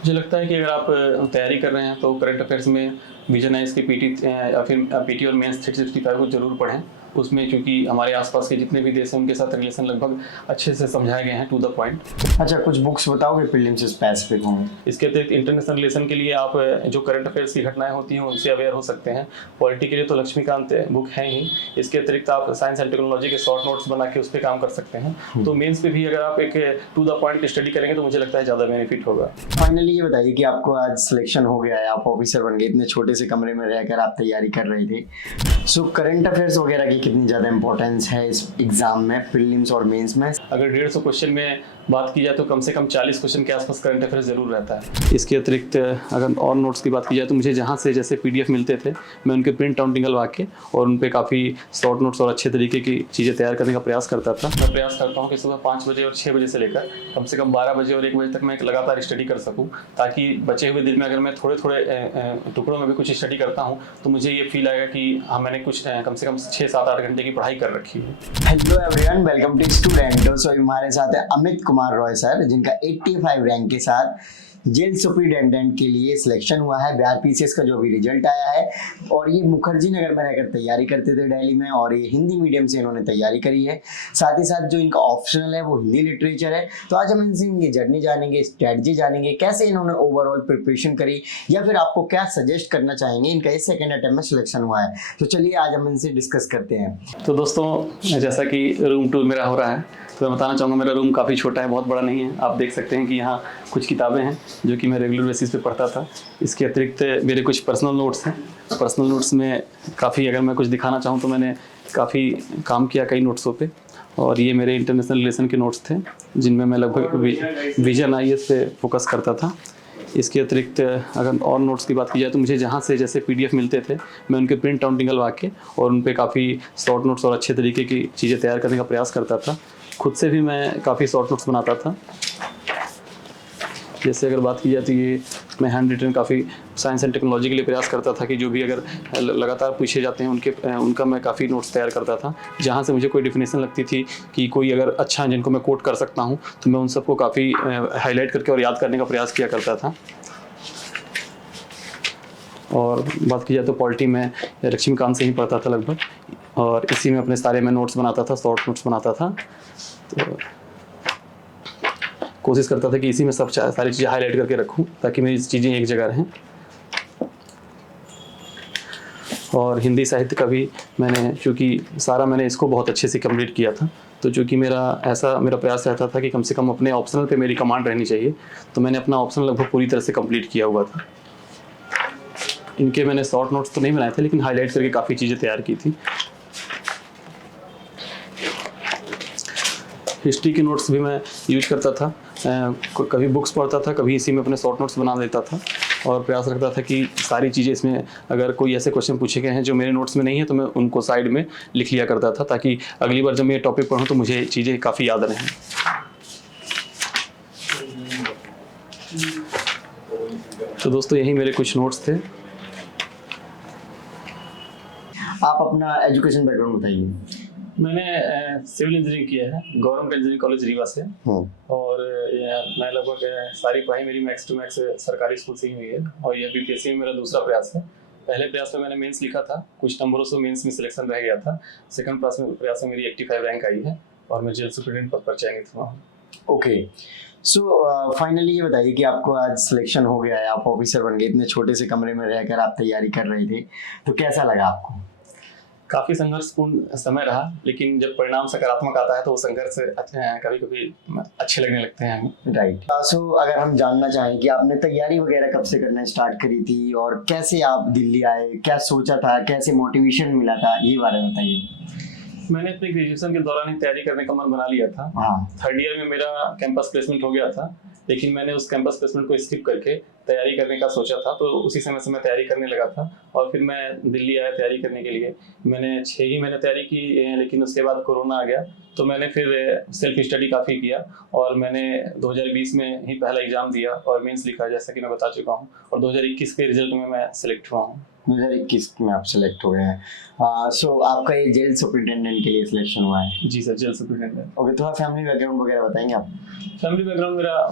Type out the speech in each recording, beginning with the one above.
मुझे लगता है कि अगर आप तैयारी कर रहे हैं तो करंट अफेयर्स में विजन आइज की पीटी या फिर पीटी और मेंस 365 को जरूर पढ़ें। उसमें क्योंकि हमारे आसपास के जितने भी देश हैं उनके साथ रिलेशन लगभग अच्छे से समझाए गए हैं टू द पॉइंट। अच्छा, कुछ बुक्स बताओगे प्रीलिम्स से स्पेसिफिक होंगे? इसके अतिरिक्त इंटरनेशनल रिलेशन के लिए आप जो करंट अफेयर्स की घटनाएं होती हैं उनसे अवेयर हो सकते हैं। पॉलिटी के लिए तो लक्ष्मीकांत बुक है ही। इसके अतिरिक्त आप साइंस एंड टेक्नोलॉजी के शॉर्ट नोट्स बना के उस पर काम कर सकते हैं। तो मेंस पे भी अगर आप एक टू द पॉइंट स्टडी करेंगे तो मुझे लगता है ज़्यादा बेनिफिट होगा। फाइनली ये बताइए कि आपको आज सिलेक्शन हो गया है, आप ऑफिसर बन गए, इतने छोटे से कमरे में रहकर आप तैयारी कर रहे थे। सो करंट अफेयर्स वगैरह की कितनी ज़्यादा इंपॉर्टेंस है इस एग्जाम में, प्रीलिम्स और मेंस में? अगर 150 क्वेश्चन में बात की जाए तो कम से कम 40 क्वेश्चन के आसपास करंट अफेयर्स जरूर रहता है। इसके अतिरिक्त अगर और नोट्स की बात की जाए तो मुझे जहाँ से जैसे पीडीएफ मिलते थे मैं उनके प्रिंट आउट निकलवा के और उन पे काफ़ी शॉर्ट नोट्स और अच्छे तरीके की चीज़ें तैयार करने का प्रयास करता था। मैं प्रयास करता हूँ कि सुबह 5 बजे और 6 बजे से लेकर कम से कम 12 बजे और 1 बजे तक मैं एक लगातार स्टडी कर सकूँ, ताकि बचे हुए दिन में अगर मैं थोड़े थोड़े टुकड़ों में भी कुछ स्टडी करता हूँ तो मुझे ये फील आएगा कि हाँ मैंने कुछ कम से कम 6-7-8 घंटे की पढ़ाई कर रखी है। Hello everyone, welcome to student. So हमारे साथ है अमित कुमार रॉय सर, जिनका 85 रैंक के साथ जेल सुपरिटेंडेंट के लिए सिलेक्शन हुआ है। बिहार पीसीएस का जो भी रिजल्ट आया है, और ये मुखर्जी नगर में रहकर तैयारी करते थे दिल्ली में, और ये हिंदी मीडियम से इन्होंने तैयारी करी है। साथ ही साथ जो इनका ऑप्शनल है वो हिंदी लिटरेचर है। तो आज हम इनसे इनकी जर्नी जानेंगे, स्ट्रेटजी जानेंगे, कैसे इन्होंने ओवरऑल प्रिपरेशन करी, या फिर आपको क्या सजेस्ट करना चाहेंगे। इनका इस सेकेंड अटेम्प्ट में सिलेक्शन हुआ है, तो चलिए आज हम इनसे डिस्कस करते हैं। तो दोस्तों, जैसा कि रूम टूर मेरा हो रहा है तो मैं बताना चाहूँगा मेरा रूम काफ़ी छोटा है, बहुत बड़ा नहीं है। आप देख सकते हैं कि यहाँ कुछ किताबें हैं जो कि मैं रेगुलर बेसिस पे पढ़ता था। इसके अतिरिक्त मेरे कुछ पर्सनल नोट्स हैं। पर्सनल नोट्स में काफ़ी, अगर मैं कुछ दिखाना चाहूँ तो मैंने काफ़ी काम किया कई नोट्सों पे, और ये मेरे इंटरनेशनल रिलेशन के नोट्स थे जिनमें मैं लगभग विजन आईएएस पे फोकस करता था। इसके अतिरिक्त अगर और नोट्स की बात की जाए तो मुझे जहाँ से जैसे पीडीएफ मिलते थे मैं उनके प्रिंट आउट निकलवा के और उन पे काफ़ी शॉर्ट नोट्स और अच्छे तरीके की चीज़ें तैयार करने का प्रयास करता था। खुद से भी मैं काफ़ी शॉर्ट नोट्स बनाता था। जैसे अगर बात की जाए तो ये मैं हैंड रिटन काफ़ी साइंस एंड टेक्नोलॉजी के लिए प्रयास करता था कि जो भी अगर लगातार पूछे जाते हैं उनका मैं काफ़ी नोट्स तैयार करता था। जहाँ से मुझे कोई डिफिनेशन लगती थी कि कोई अगर अच्छा है जिनको मैं कोट कर सकता हूँ तो मैं उन सबको काफ़ी हाईलाइट करके और याद करने का प्रयास किया करता था। और बात की जाए तो पॉलिटी में लक्ष्मीकांत से ही पढ़ता था लगभग, और इसी में अपने सारे मैं नोट्स बनाता था, शॉर्ट नोट्स बनाता था। तो कोशिश करता था कि इसी में सब सारी चीज़ें हाईलाइट करके रखूं ताकि मेरी चीज़ें एक जगह रहें। और हिंदी साहित्य का भी मैंने, चूँकि सारा मैंने इसको बहुत अच्छे से कंप्लीट किया था, तो चूँकि मेरा प्रयास रहता था कि कम से कम अपने ऑप्शनल पे मेरी कमांड रहनी चाहिए, तो मैंने अपना ऑप्शनल लगभग पूरी तरह से कंप्लीट किया हुआ था। इनके मैंने शॉर्ट नोट्स तो नहीं बनाए थे लेकिन हाईलाइट करके काफ़ी चीज़ें तैयार की थी। हिस्ट्री के नोट्स भी मैं यूज करता था, कभी बुक्स पढ़ता था, कभी इसी में अपने शॉर्ट नोट्स बना लेता था, और प्रयास रखता था कि सारी चीज़ें इसमें, अगर कोई ऐसे क्वेश्चन पूछे गए हैं जो मेरे नोट्स में नहीं है तो मैं उनको साइड में लिख लिया करता था, ताकि अगली बार जब मैं ये टॉपिक पढ़ूँ तो मुझे चीज़ें काफ़ी याद रहें। तो दोस्तों, यही मेरे कुछ नोट्स थे। आप अपना एजुकेशन बैकग्राउंड बताइए। मैंने सिविल इंजीनियरिंग किया है गवर्नमेंट इंजीनियरिंग कॉलेज रीवा से, और मैं लगभग सारी पढ़ाई मेरी मैक्स टू मैक्स सरकारी स्कूल से ही हुई है, और यह बीपीएससी में मेरा दूसरा प्रयास है। पहले प्रयास में मैंने मेंस लिखा था, कुछ नंबरों से मेंस में सिलेक्शन रह गया था। सेकंड प्रयास में मेरी 85 रैंक आई है और मैं जेल सुपरिटेंडेंट पद पर चयनित हुआ हूँ। ओके, सो फाइनली ये बताइए कि आपको आज सिलेक्शन हो गया है, आप ऑफिसर बन गए, इतने छोटे से कमरे में रहकर आप तैयारी कर रहे थे, तो कैसा लगा आपको? काफ़ी संघर्षपूर्ण समय रहा, लेकिन जब परिणाम सकारात्मक आता है तो वो संघर्ष कभी कभी अच्छे लगने लगते हैं हमें। राइट। सो अगर हम जानना चाहें कि आपने तैयारी वगैरह कब से करना स्टार्ट करी थी, और कैसे आप दिल्ली आए, क्या सोचा था, कैसे मोटिवेशन मिला था, ये बारे में बताइए। मैंने अपनी ग्रेजुएशन के दौरान ही तैयारी करने का मन बना लिया था। थर्ड ईयर में मेरा कैंपस प्लेसमेंट हो गया था, लेकिन मैंने उस कैंपस प्लेसमेंट को स्किप करके तैयारी करने का सोचा था, तो उसी समय से मैं तैयारी करने लगा था। और फिर मैं दिल्ली आया तैयारी करने के लिए। मैंने 6 ही महीने तैयारी की, लेकिन उसके बाद कोरोना आ गया, तो मैंने फिर सेल्फ स्टडी काफ़ी किया, और मैंने 2020 में ही पहला एग्ज़ाम दिया और मेंस लिखा, जैसा कि मैं बता चुका हूँ, और 2021 के रिजल्ट में मैं सिलेक्ट हुआ हूँ। 2021 में आप सेलेक्ट हो गए हैं। सो आपका ये जेल सुपरिटेंडेंट के लिए सिलेक्शन हुआ है। जी सर, जेल सुपरिटेंडेंट। ओके, थोड़ा फैमिली बैकग्राउंड वगैरह बताएंगे आप? फैमिली बैकग्राउंड मेरा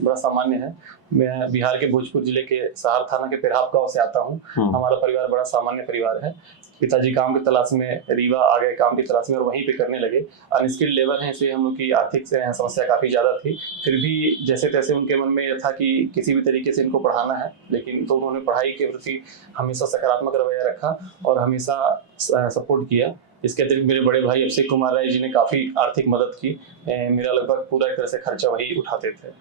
बड़ा सामान्य है। मैं बिहार के भोजपुर जिले के सहार थाना के पेराब गांव से आता हूं। हमारा परिवार बड़ा सामान्य परिवार है। पिताजी काम की तलाश में रीवा आ गए, काम की तलाश में, और वहीं पे करने लगे। अनस्किल्ड लेबर हैं, इसलिए हम लोग की आर्थिक समस्या काफ़ी ज़्यादा थी। फिर भी जैसे तैसे उनके मन में यह था कि किसी भी तरीके से इनको पढ़ाना है, लेकिन तो उन्होंने पढ़ाई के प्रति हमेशा सकारात्मक रवैया रखा और हमेशा सपोर्ट किया। इसके अतिरिक्त मेरे बड़े भाई अभिषेक कुमार राय जी ने काफ़ी आर्थिक मदद की। मेरा लगभग पूरा एक तरह से खर्चा वही उठाते थे।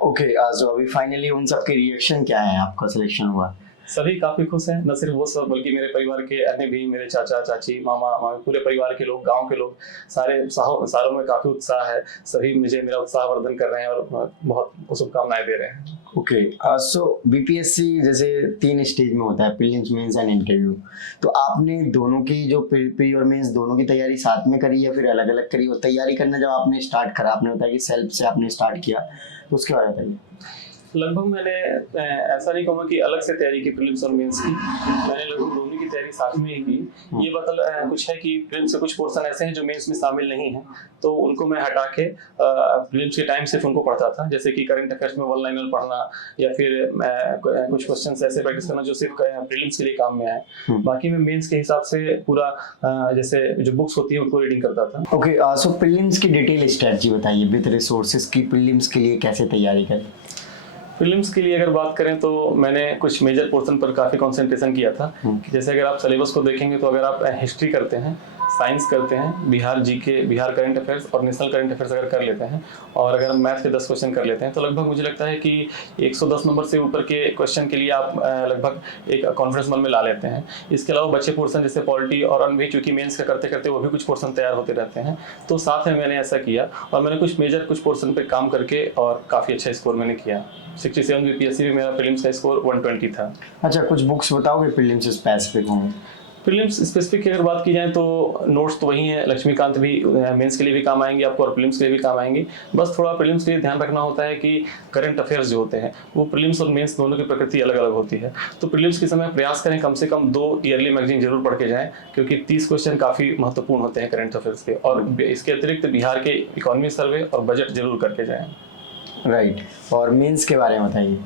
ओके, सो अभी फाइनली उन सब के रिएक्शन क्या है? आपका सिलेक्शन हुआ, सभी काफी खुश हैं। न सिर्फ वो सब, बल्कि मेरे परिवार के अन्य भी, मेरे चाचा चाची, मामा मामी, पूरे परिवार के लोग, गांव के लोग, सारों में काफी उत्साह है। सभी मुझे मेरा उत्साह वर्धन कर रहे हैं और बहुत शुभकामनाएं दे रहे हैं। ओके, सो बीपीएससी जैसे 3 स्टेज में होता है, प्रीलिम्स, मेंस एंड इंटरव्यू। तो आपने दोनों की जो प्री और मेंस दोनों की तैयारी साथ में करी या फिर अलग अलग करी? और तैयारी करना जब आपने स्टार्ट करा, आपने बताया कि सेल्फ से आपने स्टार्ट किया, तो उसके बारे में बताइए। लगभग मैंने ऐसा नहीं कहूँगा कि अलग से तैयारी की प्रीलिम्स और मेंस की, मैंने लगभग दोनों की तैयारी साथ में ही की। ये कुछ है कि प्रीलिम्स के कुछ पोर्शन ऐसे हैं जो मेंस में शामिल नहीं हैं, तो उनको मैं हटा के प्रीलिम्स के टाइम सिर्फ उनको पढ़ता था। जैसे कि करंट अफेयर्स में वन लाइनर पढ़ना या फिर कुछ क्वेश्चन ऐसे प्रैक्टिस करना जो सिर्फ प्रीलिम्स के लिए काम में आए। बाकी मैं मेंस के हिसाब से पूरा जैसे जो बुक्स होती है उनको रीडिंग करता था। ओके, सो प्रीलिम्स की डिटेल स्ट्रेटजी बताइए विद रिसोर्सेज की, प्रीलिम्स के लिए कैसे तैयारी करें? प्रीलिम्स के लिए अगर बात करें तो मैंने कुछ मेजर पोर्शन पर काफ़ी कंसंट्रेशन किया था। कि जैसे अगर आप सिलेबस को देखेंगे तो अगर आप हिस्ट्री करते हैं, साइंस करते हैं, Bihar GK, Bihar current affairs और नेशनल करंट अफेयर्स अगर कर लेते हैं, और अगर मैथ के 10 क्वेश्चन कर लेते हैं, तो लगभग मुझे लगता है कि 110 नंबर से ऊपर के क्वेश्चन के लिए आप लगभग एक कॉन्फिडेंस मन में ला लेते हैं। इसके अलावा बच्चे पोर्शन जैसे पॉलिटी और अन्य, चूँकि मेंस का करते करते वो भी कुछ पोर्शन तैयार होते रहते हैं, तो साथ में मैंने ऐसा किया और मैंने कुछ पोर्शन पर काम करके और काफ़ी अच्छा स्कोर मैंने किया। 67 बीपीएससी में मेरा प्रीलिम्स का स्कोर 120 था। अच्छा, कुछ बुक्स बताओगे प्रीलिम्स स्पेसिफिक होंगे? प्रीलिम्स स्पेसिफिक की अगर बात की जाए तो नोट्स तो वही हैं। लक्ष्मीकांत भी मेंस के लिए भी काम आएंगे आपको और प्रीलिम्स के लिए भी काम आएंगी। बस थोड़ा प्रीलिम्स के लिए ध्यान रखना होता है कि करंट अफेयर्स जो होते हैं वो प्रीलिम्स और मेंस दोनों की प्रकृति अलग अलग होती है। तो प्रीलिम्स के समय प्रयास करें कम से कम 2 ईयरली मैगजीन जरूर पढ़ के जाएं, क्योंकि 30 क्वेश्चन काफ़ी महत्वपूर्ण होते हैं करंट अफेयर्स के। और इसके अतिरिक्त बिहार के इकोनॉमी सर्वे और बजट जरूर करके जाएँ। राइट, और मेंस के बारे में बताइए।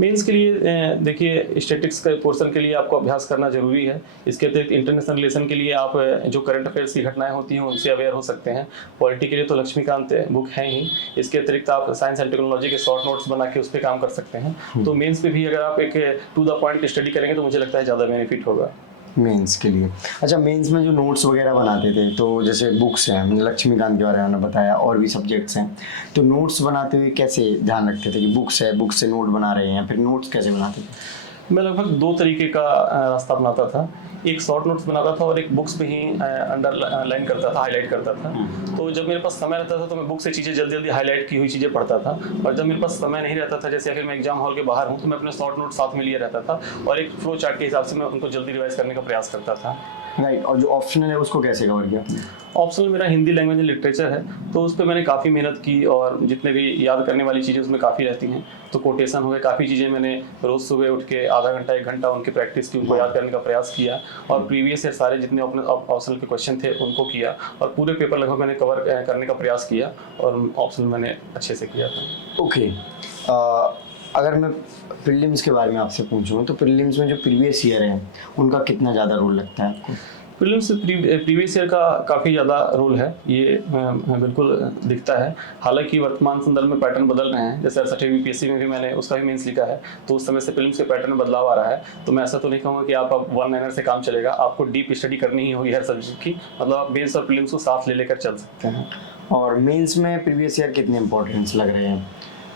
मेंस के लिए देखिए, स्टैटिक्स के पोर्शन के लिए आपको अभ्यास करना जरूरी है। इसके अतिरिक्त इंटरनेशनल रिलेशन के लिए आप जो करंट अफेयर्स की घटनाएं होती हैं उनसे अवेयर हो सकते हैं। पॉलिटी के लिए तो लक्ष्मीकांत बुक है ही। इसके अतिरिक्त आप साइंस एंड टेक्नोलॉजी के शॉर्ट नोट्स बना के उस पर काम कर सकते हैं। तो मेंस पे भी अगर आप एक टू द पॉइंट स्टडी करेंगे तो मुझे लगता है ज़्यादा बेनिफिट होगा मेंस के लिए। अच्छा, मेंस में जो नोट्स वगैरह बनाते थे, तो जैसे बुक्स हैं, लक्ष्मीकांत के बारे में बताया, और भी सब्जेक्ट्स हैं, तो नोट्स बनाते हुए कैसे ध्यान रखते थे कि बुक्स है, बुक्स से नोट बना रहे हैं, फिर नोट्स कैसे बनाते थे? मैं लगभग 2 तरीके का रास्ता अपनाता था। एक शॉर्ट नोट्स बनाता था और एक बुक्स पे ही अंडरलाइन करता था, हाईलाइट करता था। तो जब मेरे पास समय रहता था तो मैं बुक से चीज़ें जल्दी जल्दी हाईलाइट की हुई चीज़ें पढ़ता था, और जब मेरे पास समय नहीं रहता था, जैसे अगर मैं एग्जाम हॉल के बाहर हूँ, तो मैं अपने शॉर्ट नोट साथ में लिए रहता था और एक फ्लो चार्ट के हिसाब से मैं उनको जल्दी रिवाइज करने का प्रयास करता था। राइट, और जो ऑप्शनल है उसको कैसे कवर किया? ऑप्शनल मेरा हिंदी लैंग्वेज एंड लिटरेचर है, तो उस पर मैंने काफ़ी मेहनत की और जितने भी याद करने वाली चीज़ें उसमें काफ़ी रहती हैं। तो कोटेशन हो गए, काफ़ी चीज़ें मैंने रोज़ सुबह उठ के आधा घंटा 1 घंटा उनकी प्रैक्टिस की, उनको याद करने का प्रयास किया, और प्रीवियस ईयर सारे जितने ऑप्शनल के क्वेश्चन थे उनको किया, और पूरे पेपर लगभग मैंने कवर करने का प्रयास किया, और ऑप्शनल मैंने अच्छे से किया था। ओके, अगर मैं प्रीलिम्स के बारे में आपसे पूछूँ तो प्रीलिम्स में जो प्रीवियस ईयर है उनका कितना ज़्यादा रोल लगता है आपको? प्रीलिम्स प्रीवियस ईयर का काफ़ी ज़्यादा रोल है, ये बिल्कुल दिखता है। हालांकि वर्तमान संदर्भ में पैटर्न बदल रहे हैं। जैसे 68 बीपीएससी में भी मैंने उसका भी मेंस लिखा है, तो उस समय से प्रीलिम्स के पैटर्न में बदलाव आ रहा है। तो मैं ऐसा तो नहीं कहूँगा कि आप अब 1 लाइनर से काम चलेगा, आपको डीप स्टडी करनी ही होगी हर सब्जेक्ट की। मतलब आप मेंस और प्रीलिम्स को साथ ले लेकर चल सकते हैं। और मेंस में प्रीवियस ईयर कितने इंपॉर्टेंस लग रहे हैं?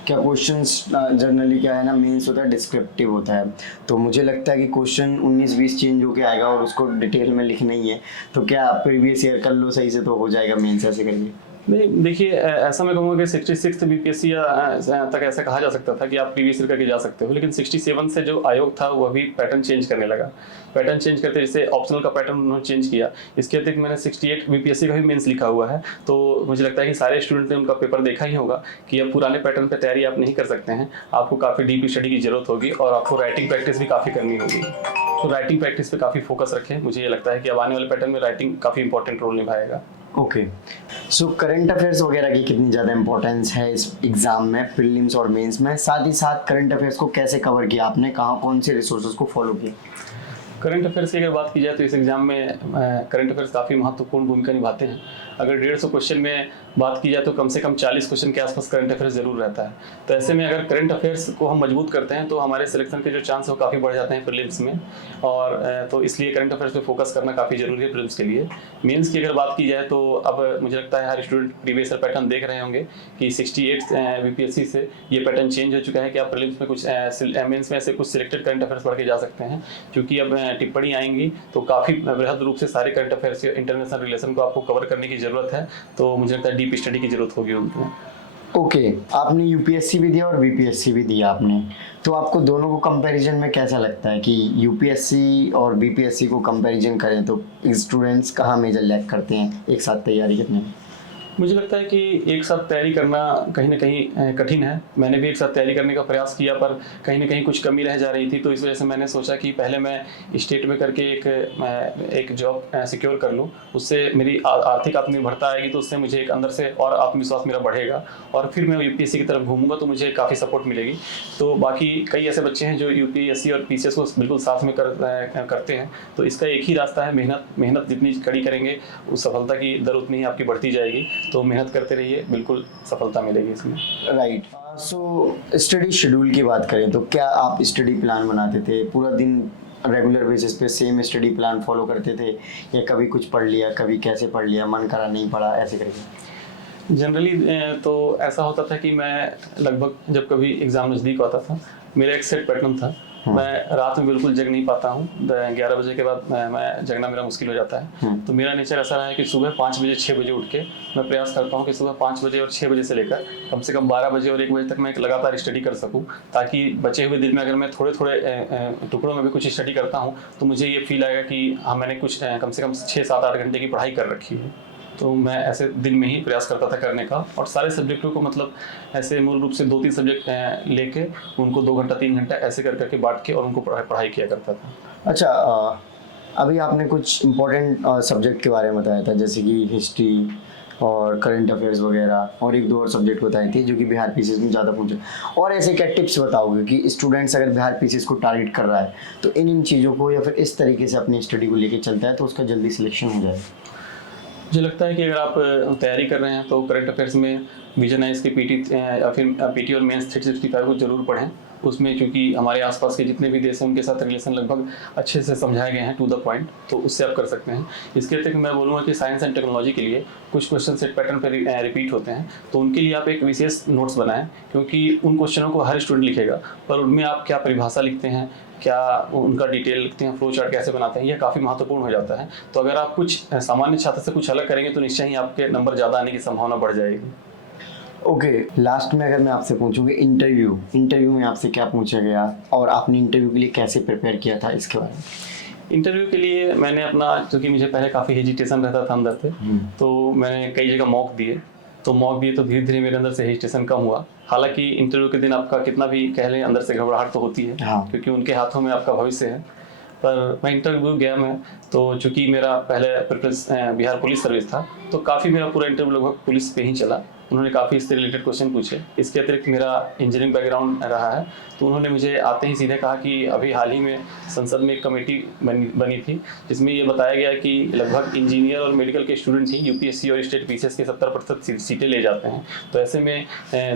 क्या क्वेश्चंस जनरली क्या है ना, मेंस होता है डिस्क्रिप्टिव होता है, तो मुझे लगता है कि क्वेश्चन 19-20 चेंज होके आएगा और उसको डिटेल में लिखना ही है, तो क्या प्रीवियस ईयर कर लो सही से तो हो जाएगा मेंस ऐसे करके? नहीं देखिए, ऐसा मैं कहूँगा कि 66 बीपीएससी या तक ऐसा कहा जा सकता था कि आप प्रीवियस ईयर करके जा सकते हो, लेकिन 67 से जो आयोग था वह भी पैटर्न चेंज करने लगा। पैटर्न चेंज करते जैसे ऑप्शनल का पैटर्न उन्होंने चेंज किया। इसके अतिरिक्त मैंने 68 बीपीएससी का भी मेंस लिखा हुआ है, तो मुझे लगता है कि सारे स्टूडेंट ने उनका पेपर देखा ही होगा कि अब पुराने पैटर्न पर तैयारी आप नहीं कर सकते हैं, आपको काफ़ी डीप स्टडी की जरूरत होगी और आपको राइटिंग प्रैक्टिस भी काफ़ी करनी होगी। तो राइटिंग प्रैक्टिस पे काफ़ी फोकस रखें। मुझे ये लगता है कि अब आने वाले पैटर्न में राइटिंग काफ़ी इंपॉर्टेंट रोल निभाएगा। ओके, सो करंट अफेयर्स वगैरह की कितनी ज़्यादा इंपॉर्टेंस है इस एग्जाम में, प्रीलिम्स और मेंस में? साथ ही साथ करंट अफेयर्स को कैसे कवर किया आपने, कहाँ कौन से रिसोर्सेज को फॉलो किया? करंट अफेयर्स की अगर बात की जाए तो इस एग्जाम में करंट अफेयर्स काफ़ी महत्वपूर्ण भूमिका निभाते हैं। अगर 150 क्वेश्चन में बात की जाए तो कम से कम 40 क्वेश्चन के आसपास करंट अफेयर्स जरूर रहता है। तो ऐसे में अगर करंट अफेयर्स को हम मजबूत करते हैं तो हमारे सिलेक्शन के जो चांस है वो काफ़ी बढ़ जाते हैं प्रीलिम्स में, और तो इसलिए करंट अफेयर्स पे फोकस करना काफ़ी जरूरी है प्रीलिम्स के लिए। मेंस की अगर बात की जाए तो अब मुझे लगता है हर स्टूडेंट प्रीवियस ईयर पैटर्न देख रहे होंगे कि 68 बीपीएससी से ये पैटर्न चेंज हो चुका है कि आप प्रीलिम्स में कुछ मेंस में ऐसे कुछ सिलेक्टेड करंट अफेयर्स पढ़ के जा सकते हैं, क्योंकि अब टिप्पणी आएंगी तो काफ़ी बृहद रूप से सारे करंट अफेयर्स या इंटरनेशनल रिलेशन को आपको कवर करने की जरूरत है। तो मुझे लगता है डीप स्टडी की जरूरत होगी उनमें। ओके, आपने यूपीएससी भी दिया और बीपीएससी भी दिया आपने, तो आपको दोनों को कंपैरिजन में कैसा लगता है कि यूपीएससी और बीपीएससी को कंपैरिजन करें तो स्टूडेंट्स कहाँ मेजर लैग करते हैं एक साथ तैयारी करने में? मुझे लगता है कि एक साथ तैयारी करना कहीं ना कहीं कठिन है। मैंने भी एक साथ तैयारी करने का प्रयास किया पर कहीं ना कहीं कुछ कमी रह जा रही थी, तो इस वजह से मैंने सोचा कि पहले मैं स्टेट में करके एक जॉब सिक्योर कर लूँ, उससे मेरी आर्थिक आत्मनिर्भरता आएगी, तो उससे मुझे एक अंदर से और आत्मविश्वास मेरा बढ़ेगा और फिर मैं यूपीएससी की तरफ घूमूंगा तो मुझे काफ़ी सपोर्ट मिलेगी। तो बाकी कई ऐसे बच्चे हैं जो यूपीएससी और पीसीएस को बिल्कुल साथ में करते हैं, तो इसका एक ही रास्ता है, मेहनत जितनी कड़ी करेंगे उस सफलता की दर उतनी ही आपकी बढ़ती जाएगी। तो मेहनत करते रहिए, बिल्कुल सफलता मिलेगी इसमें। राइट, सो स्टडी शेड्यूल की बात करें तो क्या आप स्टडी प्लान बनाते थे पूरा दिन, रेगुलर बेसिस पे सेम स्टडी प्लान फॉलो करते थे, या कभी कुछ पढ़ लिया, कभी कैसे पढ़ लिया, मन करा नहीं पढ़ा, ऐसे करके? जनरली तो ऐसा होता था कि मैं लगभग जब कभी एग्ज़ाम नज़दीक आता था, मेरा एक सेट पैटर्न था। मैं रात में बिल्कुल जग नहीं पाता हूँ, 11 बजे के बाद मैं जगना मेरा मुश्किल हो जाता है। तो मेरा नेचर ऐसा रहा है कि सुबह 5 बजे 6 बजे उठ के मैं प्रयास करता हूँ कि सुबह 5 बजे और 6 बजे से लेकर कम से कम 12 बजे और 1 बजे तक मैं एक लगातार स्टडी कर सकूँ, ताकि बचे हुए दिन में अगर मैं थोड़े थोड़े टुकड़ों में भी कुछ स्टडी करता हूँ तो मुझे ये फील आएगा कि हाँ मैंने कुछ कम से कम 6-7-8 घंटे की पढ़ाई कर रखी है। तो मैं ऐसे दिन में ही प्रयास करता था करने का, और सारे सब्जेक्टों को मतलब ऐसे मूल रूप से 2-3 सब्जेक्ट लेके उनको 2 घंटा 3 घंटा ऐसे कर करके बांट के और उनको पढ़ाई किया करता था। अच्छा, अभी आपने कुछ इम्पोर्टेंट सब्जेक्ट के बारे में बताया था, जैसे कि हिस्ट्री और करंट अफेयर्स वगैरह, और 1-2 और सब्जेक्ट बताए थे जो कि बिहार पीसीएस में ज़्यादा पूछे, और ऐसे क्या टिप्स बताओगे कि स्टूडेंट्स अगर बिहार पीसीएस को टारगेट कर रहा है तो इन चीज़ों को या फिर इस तरीके से अपनी स्टडी को लेकर चलता है तो उसका जल्दी सिलेक्शन हो जाए? मुझे लगता है कि अगर आप तैयारी कर रहे हैं तो करंट अफेयर्स में विजन आइज के पीटी या फिर पीटी और मेंस 365 को जरूर पढ़ें। उसमें क्योंकि हमारे आसपास के जितने भी देश हैं उनके साथ रिलेशन लगभग अच्छे से समझाए गए हैं टू द पॉइंट, तो उससे आप कर सकते हैं। इसके अतिरिक्त मैं बोलूँगा कि साइंस एंड टेक्नोलॉजी के लिए कुछ क्वेश्चन सेट पैटर्न पर रिपीट होते हैं, तो उनके लिए आप एक विशेष नोट्स बनाएं, क्योंकि उन क्वेश्चनों को हर स्टूडेंट लिखेगा, पर उनमें आप क्या परिभाषा लिखते हैं, क्या उनका डिटेल लिखते हैं, फ्लो चार्ट कैसे बनाते हैं, यह काफ़ी महत्वपूर्ण हो जाता है। तो अगर आप कुछ सामान्य छात्र से कुछ अलग करेंगे तो निश्चय ही आपके नंबर ज़्यादा आने की संभावना बढ़ जाएगी। ओके, लास्ट में अगर मैं आपसे पूछूंगी इंटरव्यू में आपसे क्या पूछा गया और आपने इंटरव्यू के लिए कैसे प्रिपेयर किया था, इसके बारे में? इंटरव्यू के लिए मैंने अपना, क्योंकि मुझे पहले काफ़ी हेजिटेशन रहता था अंदर से, तो मैंने कई जगह मॉक दिए तो धीरे धीरे मेरे अंदर से हेजिटेशन कम हुआ। हालांकि इंटरव्यू के दिन आपका कितना भी कह लें अंदर से घबराहट तो होती है, क्योंकि उनके हाथों में आपका भविष्य है। पर मैं इंटरव्यू गया मैं, तो चूँकि मेरा पहले प्रेफरेंस बिहार पुलिस सर्विस था, तो काफ़ी मेरा पूरा इंटरव्यू लगभग पुलिस पे ही चला। उन्होंने काफ़ी इससे रिलेटेड क्वेश्चन पूछे। इसके अतिरिक्त मेरा इंजीनियरिंग बैकग्राउंड रहा है, तो उन्होंने मुझे आते ही सीधे कहा कि अभी हाल ही में संसद में एक कमेटी बनी थी जिसमें ये बताया गया कि लगभग इंजीनियर और मेडिकल के स्टूडेंट ही यूपीएससी और स्टेट पीसीएस के 70% सीटें ले जाते हैं। तो ऐसे में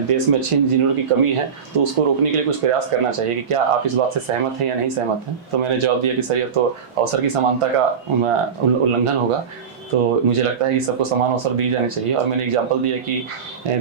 देश में अच्छे इंजीनियरों की कमी है, तो उसको रोकने के लिए कुछ प्रयास करना चाहिए कि क्या आप इस बात से सहमत हैं या नहीं सहमत हैं। तो मैंने जवाब दिया कि सर ये तो अवसर की समानता का उल्लंघन होगा, तो मुझे लगता है कि सबको समान अवसर दिए जाने चाहिए। और मैंने एग्जांपल दिया कि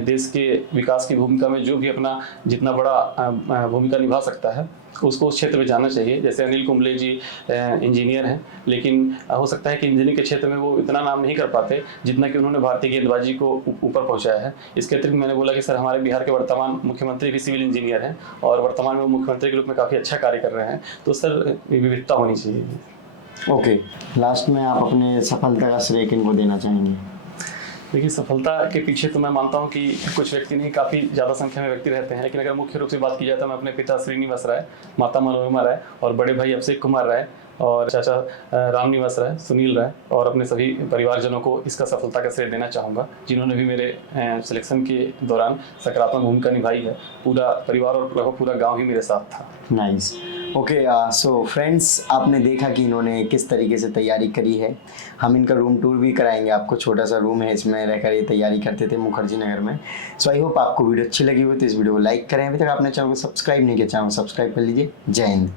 देश के विकास की भूमिका में जो भी अपना जितना बड़ा भूमिका निभा सकता है उसको उस क्षेत्र में जाना चाहिए। जैसे अनिल कुंबले जी इंजीनियर हैं, लेकिन हो सकता है कि इंजीनियरिंग के क्षेत्र में वो इतना नाम नहीं कर पाते जितना कि उन्होंने भारतीय गेंदबाजी को ऊपर पहुंचाया है। इसके अतिरिक्त मैंने बोला कि सर हमारे बिहार के वर्तमान मुख्यमंत्री भी सिविल इंजीनियर हैं और वर्तमान में वो मुख्यमंत्री के रूप में काफ़ी अच्छा कार्य कर रहे हैं। तो सर विविधता होनी चाहिए। ओके, लास्ट में आप अपने सफलता का श्रेय किनको देना चाहेंगे? देखिए, सफलता के पीछे तो मैं मानता हूँ कि कुछ व्यक्ति नहीं, काफ़ी ज़्यादा संख्या में व्यक्ति रहते हैं, लेकिन अगर मुख्य रूप से बात की जाए तो मैं अपने पिता श्रीनिवास राय, माता मनोरमा राय और बड़े भाई अभिषेक कुमार राय और चाचा रामनिवास राय, सुनील राय और अपने सभी परिवारजनों को इसका सफलता का श्रेय देना चाहूँगा, जिन्होंने भी मेरे सिलेक्शन के दौरान सकारात्मक भूमिका निभाई है। पूरा परिवार और लगभग पूरा गाँव ही मेरे साथ था। नाइस। ओके, सो फ्रेंड्स, आपने देखा कि इन्होंने किस तरीके से तैयारी करी है। हम इनका रूम टूर भी कराएंगे आपको। छोटा सा रूम है, इसमें रहकर ये तैयारी करते थे मुखर्जी नगर में। सो आई होप आपको वीडियो अच्छी लगी हो तो इस वीडियो को लाइक करें। अभी तक आपने चैनल को सब्सक्राइब नहीं किया, चैनल को सब्सक्राइब कर लीजिए। जय हिंद।